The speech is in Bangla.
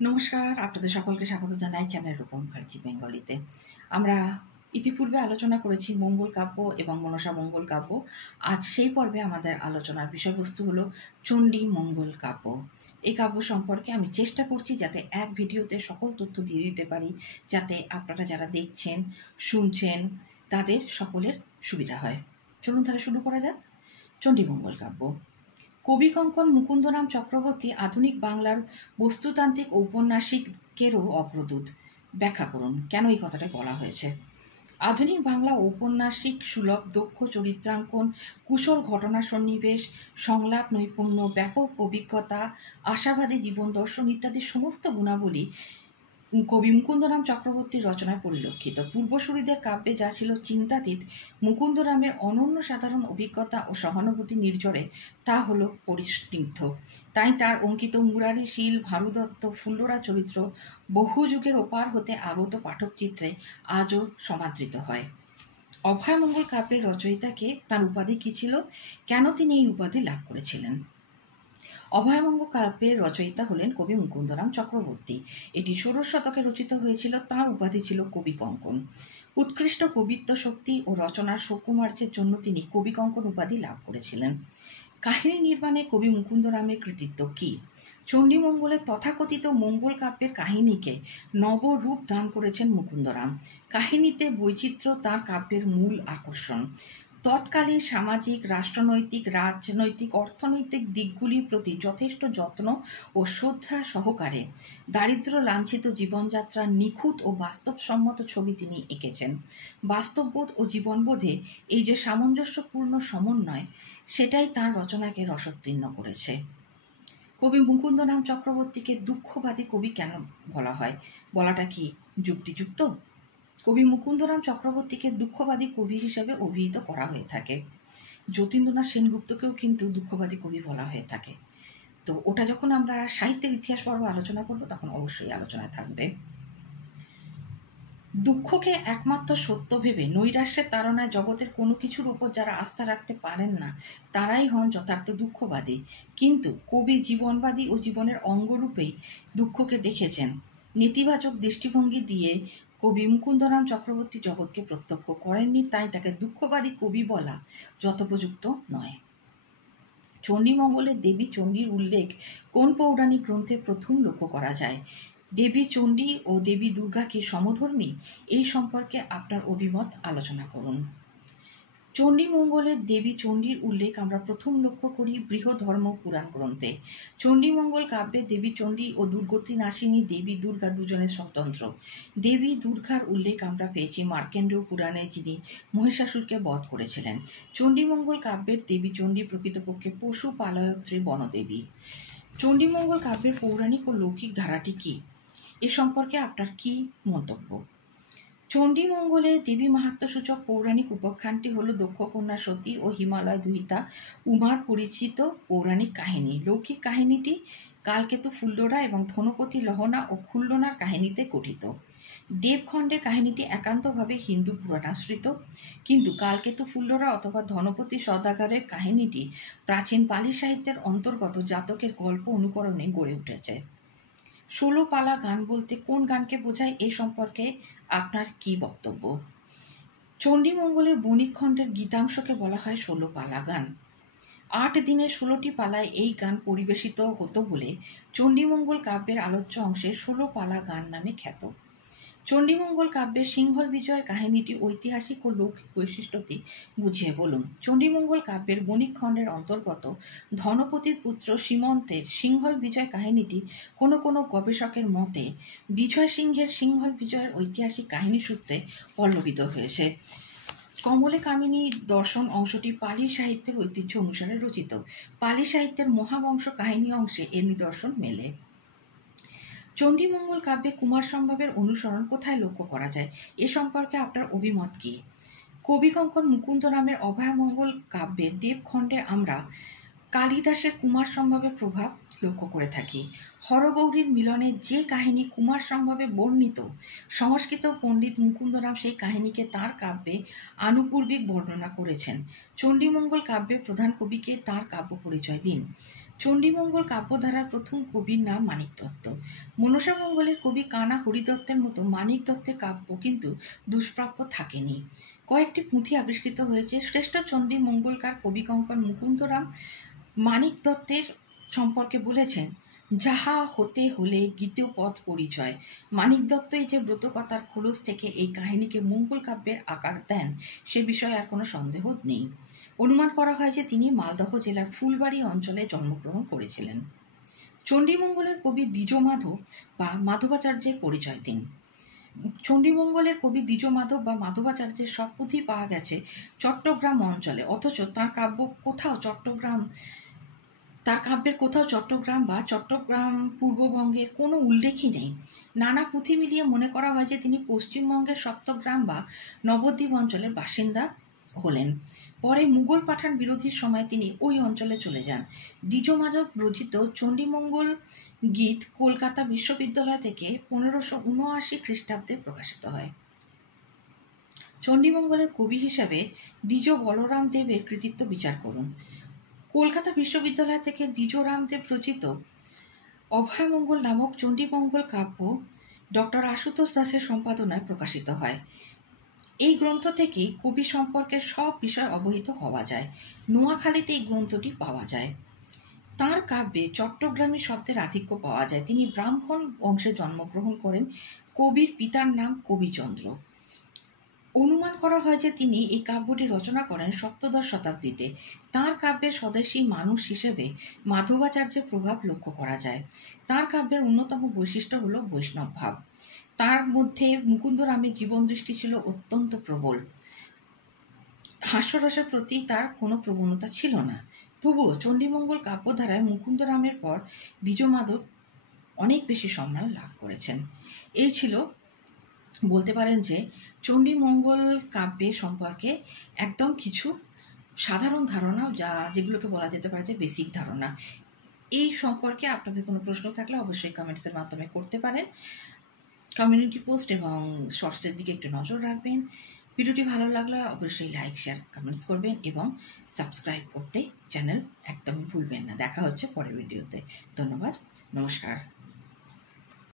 নমস্কার, আপনাদের সকলকে স্বাগত জানাই চ্যানেল রূপম মুখার্জি বেঙ্গলিতে। আমরা ইতিপূর্বে আলোচনা করেছি মঙ্গল কাব্য এবং মনসা মঙ্গল কাব্য। আজ সেই পর্বে আমাদের আলোচনার বিষয়বস্তু হলো চণ্ডী মঙ্গল কাব্য। এই কাব্য সম্পর্কে আমি চেষ্টা করছি যাতে এক ভিডিওতে সকল তথ্য দিয়ে দিতে পারি, যাতে আপনারা যারা দেখছেন শুনছেন তাদের সকলের সুবিধা হয়। চলুন তাহলে শুরু করা যাক। চণ্ডী মঙ্গল কাব্য। কবিকঙ্কন মুকুন্দরাম চক্রবর্তী আধুনিক বাংলার বস্তুতান্ত্রিক ঔপন্যাসিকেরও অগ্রদূত। ব্যাখ্যা করুন কেন এই কথাটা বলা হয়েছে। আধুনিক বাংলা ঔপন্যাসিক সুলভ দক্ষ চরিত্রাঙ্কন, কুশল ঘটনা সন্নিবেশ, সংলাপ নৈপুণ্য, ব্যাপক অভিজ্ঞতা, আশাবাদী জীবন দর্শন ইত্যাদি সমস্ত গুণাবলী কবি মুকুন্দরাম চক্রবর্তীর রচনায় পরিলক্ষিত। পূর্বসূরিদের কাব্যে যা ছিল চিন্তাতীত, মুকুন্দরামের অনন্য সাধারণ অভিজ্ঞতা ও সহানুভূতি নির্ঝরে তা হল পরিস্নিগ্ধ। তাই তার অঙ্কিত মুরারি শীল, ভারুদত্ত, ফুল্লরা চরিত্র বহু যুগের ওপার হতে আগত পাঠকচিত্রে আজও সমাদৃত হয়। অভয়মঙ্গল কাব্যের রচয়িতাকে তার উপাধি কী ছিল, কেন তিনি এই উপাধি লাভ করেছিলেন? অভয়মঙ্গল কাব্যের রচয়িতা হলেন কবি মুকুন্দরাম চক্রবর্তী। এটি ১৬শ শতকে রচিত হয়েছিল। তাঁর উপাধি ছিল কবিকঙ্কন। উৎকৃষ্ট কবিত্ব শক্তি ও রচনার সৌকুমার্যের জন্য তিনি কবিকঙ্কন উপাধি লাভ করেছিলেন। কাহিনী নির্মাণে কবি মুকুন্দরামের কৃতিত্ব কী? চণ্ডীমঙ্গলের তথাকথিত মঙ্গল কাব্যের কাহিনীকে নবরূপ দান করেছেন মুকুন্দরাম। কাহিনীতে বৈচিত্র্য তাঁর কাব্যের মূল আকর্ষণ। তৎকালীন সামাজিক, রাষ্ট্রনৈতিক, রাজনৈতিক, অর্থনৈতিক দিকগুলির প্রতি যথেষ্ট যত্ন ও শ্রদ্ধা সহকারে দারিদ্র লাঞ্ছিত জীবনযাত্রার নিখুঁত ও বাস্তবসম্মত ছবি তিনি এঁকেছেন। বাস্তববোধ ও জীবনবোধে এই যে সামঞ্জস্যপূর্ণ সমন্বয়, সেটাই তাঁর রচনাকে রসোত্তীর্ণ করেছে। কবি মুকুন্দরাম চক্রবর্তীকে দুঃখবাদী কবি কেন বলা হয়? বলাটা কি যুক্তিযুক্ত? কবি মুকুন্দরাম চক্রবর্তীকে দুঃখবাদী কবি হিসেবে অভিহিত করা হয়ে থাকে। যতীন্দ্রনাথ সেনগুপ্তকেও কিন্তু দুঃখবাদী কবি বলা হয়ে থাকে। তো ওটা যখন আমরা সাহিত্যের ইতিহাস পর্ব আলোচনা করব তখন অবশ্যই আলোচনায় থাকবে। দুঃখকে একমাত্র সত্য ভেবে নৈরাশ্যের তাড়নায় জগতের কোনো কিছুর ওপর যারা আস্থা রাখতে পারেন না, তারাই হন যথার্থ দুঃখবাদী। কিন্তু কবি জীবনবাদী ও জীবনের অঙ্গরূপেই দুঃখকে দেখেছেন। নেতিবাচক দৃষ্টিভঙ্গি দিয়ে কবি মুকুন্দরাম চক্রবর্তী জগৎকে প্রত্যক্ষ করেননি, তাই তাকে দুঃখবাদী কবি বলা যথোপযুক্ত নয়। চণ্ডীমঙ্গলের দেবী চণ্ডীর উল্লেখ কোন পৌরাণিক গ্রন্থে প্রথম লক্ষ্য করা যায়? দেবী চণ্ডী ও দেবী দুর্গা কি সমধর্মী? এই সম্পর্কে আপনার অভিমত আলোচনা করুন। চণ্ডীমঙ্গলের দেবী চণ্ডীর উল্লেখ আমরা প্রথম লক্ষ্য করি বৃহধর্ম পুরাণ গ্রন্থে। চণ্ডীমঙ্গল কাব্যে দেবী চণ্ডী ও দুর্গতি নাশিনী দেবী দুর্গা দুজনের স্বতন্ত্র। দেবী দুর্গার উল্লেখ আমরা পেয়েছি মার্কেন্ডীয় পুরাণে, যিনি মহিষাসুরকে বধ করেছিলেন। চণ্ডীমঙ্গল কাব্যের দেবী চণ্ডী প্রকৃতপক্ষে পশুপালয়ত্রী বনদেবী। চণ্ডীমঙ্গল কাব্যের পৌরাণিক ও লৌকিক ধারাটি কী? এ সম্পর্কে আপনার কী মন্তব্য? চণ্ডীমঙ্গলে দেবী মাহাত্ম্যসূচক পৌরাণিক উপাখ্যানটি হল দক্ষকন্যা সতী ও হিমালয় দুহিতা উমার পরিচিত পৌরাণিক কাহিনী। লৌকিক কাহিনীটি কালকেতু ফুল্লরা এবং ধনপতি লহনা ও খুল্লনার কাহিনীতে গঠিত। দেবখণ্ডের কাহিনীটি একান্তভাবে হিন্দু পুরাণাশ্রিত, কিন্তু কালকেতু ফুল্লরা অথবা ধনপতি সওদাগরের কাহিনীটি প্রাচীন পালি সাহিত্যের অন্তর্গত জাতকের গল্প অনুকরণে গড়ে উঠেছে। ১৬ পালা গান বলতে কোন গানকে বোঝায়, এ সম্পর্কে আপনার কি বক্তব্য? চণ্ডীমঙ্গলের বণিক খণ্ডের গীতাংশকে বলা হয় ১৬ পালা গান। ৮ দিনে ১৬টি পালায় এই গান পরিবেশিত হতো বলে চণ্ডীমঙ্গল কাব্যের আলোচ্য অংশে ১৬ পালা গান নামে খ্যাত। চণ্ডীমঙ্গল কাব্যের সিংহল বিজয়ের কাহিনীটি ঐতিহাসিক ও লৌকিক বৈশিষ্ট্যটি বুঝিয়ে বলুন। চণ্ডীমঙ্গল কাব্যের বণিক খণ্ডের অন্তর্গত ধনপতির পুত্র সীমন্তের সিংহল বিজয় কাহিনীটি কোনো কোনো গবেষকের মতে বিজয় সিংহের সিংহল বিজয়ের ঐতিহাসিক কাহিনী সূত্রে পল্লবিত হয়েছে। কমলে কামিনী দর্শন অংশটি পালি সাহিত্যের ঐতিহ্য অনুসারে রচিত। পালি সাহিত্যের মহাবংশ কাহিনী অংশে এর নিদর্শন মেলে। চণ্ডীমঙ্গল কাব্যে কুমার সম্ভবের অনুসরণ কোথায় লক্ষ্য করা যায়, এ সম্পর্কে আপনার অভিমত কী? কবিকঙ্কন মুকুন্দরামের অভয়মঙ্গল কাব্যের দেবখণ্ডে আমরা কালিদাসের কুমার সম্ভবের প্রভাব লক্ষ্য করে থাকি। হরগৌরীর মিলনের যে কাহিনী কুমার সম্ভবে বর্ণিত, সংস্কৃত পণ্ডিত মুকুন্দরাম সেই কাহিনীকে তাঁর কাব্যে আনুপূর্বিক বর্ণনা করেছেন। চণ্ডীমঙ্গল কাব্যে প্রধান কবিকে তাঁর কাব্য পরিচয় দিন। চণ্ডীমঙ্গল কাব্যধারার প্রথম কবির নাম মানিক দত্ত। মনসামঙ্গলের কবি কানা হরিদত্তের মতো মানিক দত্তের কাব্য কিন্তু দুষ্প্রাপ্য থাকেনি। কয়েকটি পুঁথি আবিষ্কৃত হয়েছে। শ্রেষ্ঠ চণ্ডীমঙ্গলকার কবি কঙ্কন মুকুন্দরাম মানিক দত্তের সম্পর্কে বলেছেন, যাহা হতে হলে গীতপথ পরিচয়। মানিক দত্তই যে ব্রতকথার খোলস থেকে এই কাহিনীকে মঙ্গল কাব্যের আকার দেন সে বিষয়ে আর কোনো সন্দেহ নেই। অনুমান করা হয় যে তিনি মালদহ জেলার ফুলবাড়ি অঞ্চলে জন্মগ্রহণ করেছিলেন। চণ্ডীমঙ্গলের কবি দ্বিজমাধব বা মাধবাচার্যের পরিচয় দিন। চণ্ডীমঙ্গলের কবি দ্বিজমাধব বা মাধবাচার্যের সব পুঁথি পাওয়া গেছে চট্টগ্রাম অঞ্চলে, অথচ তার কাব্যের কোথাও চট্টগ্রাম বা চট্টগ্রাম পূর্ববঙ্গের কোনো উল্লেখই নেই। নানা পুঁথি মিলিয়ে মনে করা হয় যে তিনি পশ্চিমবঙ্গের সপ্তগ্রাম বা নবদ্বীপ অঞ্চলের বাসিন্দা হলেন। পরে মুঘল পাঠান বিরোধীর সময় তিনি ওই অঞ্চলে চলে যান। দ্বিজমাধব রচিত চণ্ডীমঙ্গল গীত কলকাতা বিশ্ববিদ্যালয় থেকে 1579 খ্রিস্টাব্দে প্রকাশিত হয়। চণ্ডীমঙ্গলের কবি হিসেবে দ্বিজ বলরাম দেবের কৃতিত্ব বিচার করুন। কলকাতা বিশ্ববিদ্যালয় থেকে দ্বিজরাম দেব রচিত অভয়মঙ্গল নামক চণ্ডীমঙ্গল কাব্য ডক্টর আশুতোষ দাসের সম্পাদনায় প্রকাশিত হয়। এই গ্রন্থ থেকেই কবি সম্পর্কে সব বিষয় অবহিত হওয়া যায়। নোয়াখালীতে এই গ্রন্থটি পাওয়া যায়। তাঁর কাব্যে চট্টগ্রামী শব্দের আধিক্য পাওয়া যায়। তিনি ব্রাহ্মণ বংশে জন্মগ্রহণ করেন। কবির পিতার নাম কবিচন্দ্র। অনুমান করা হয় যে তিনি এই কাব্যটি রচনা করেন সপ্তদশ শতাব্দীতে। তাঁর কাব্যে স্বদেশী মানুষ হিসেবে মাধবাচার্যের প্রভাব লক্ষ্য করা যায়। তাঁর কাব্যের অন্যতম বৈশিষ্ট্য হল বৈষ্ণব ভাব। তার মধ্যে মুকুন্দরামের জীবনদৃষ্টি ছিল অত্যন্ত প্রবল। হাস্যরসের প্রতি তার কোনো প্রবণতা ছিল না। তবুও চণ্ডীমঙ্গল কাব্যধারায় মুকুন্দরামের পর দ্বিজমাধব অনেক বেশি সম্মান লাভ করেছেন। এই ছিল, বলতে পারেন যে, চণ্ডীমঙ্গল কাব্যের সম্পর্কে একদম কিছু সাধারণ ধারণা, যেগুলোকে বলা যেতে পারে যে বেসিক ধারণা। এই সম্পর্কে আপনাদের কোনো প্রশ্ন থাকলে অবশ্যই কমেন্টসের মাধ্যমে করতে পারেন। কমিউনিটি পোস্ট এবং শর্টসের দিকে একটু নজর রাখবেন। ভিডিওটি ভালো লাগলে অবশ্যই লাইক, শেয়ার, কমেন্টস করবেন এবং সাবস্ক্রাইব করতে চ্যানেল একদমই ভুলবেন না। দেখা হচ্ছে পরের ভিডিওতে। ধন্যবাদ, নমস্কার।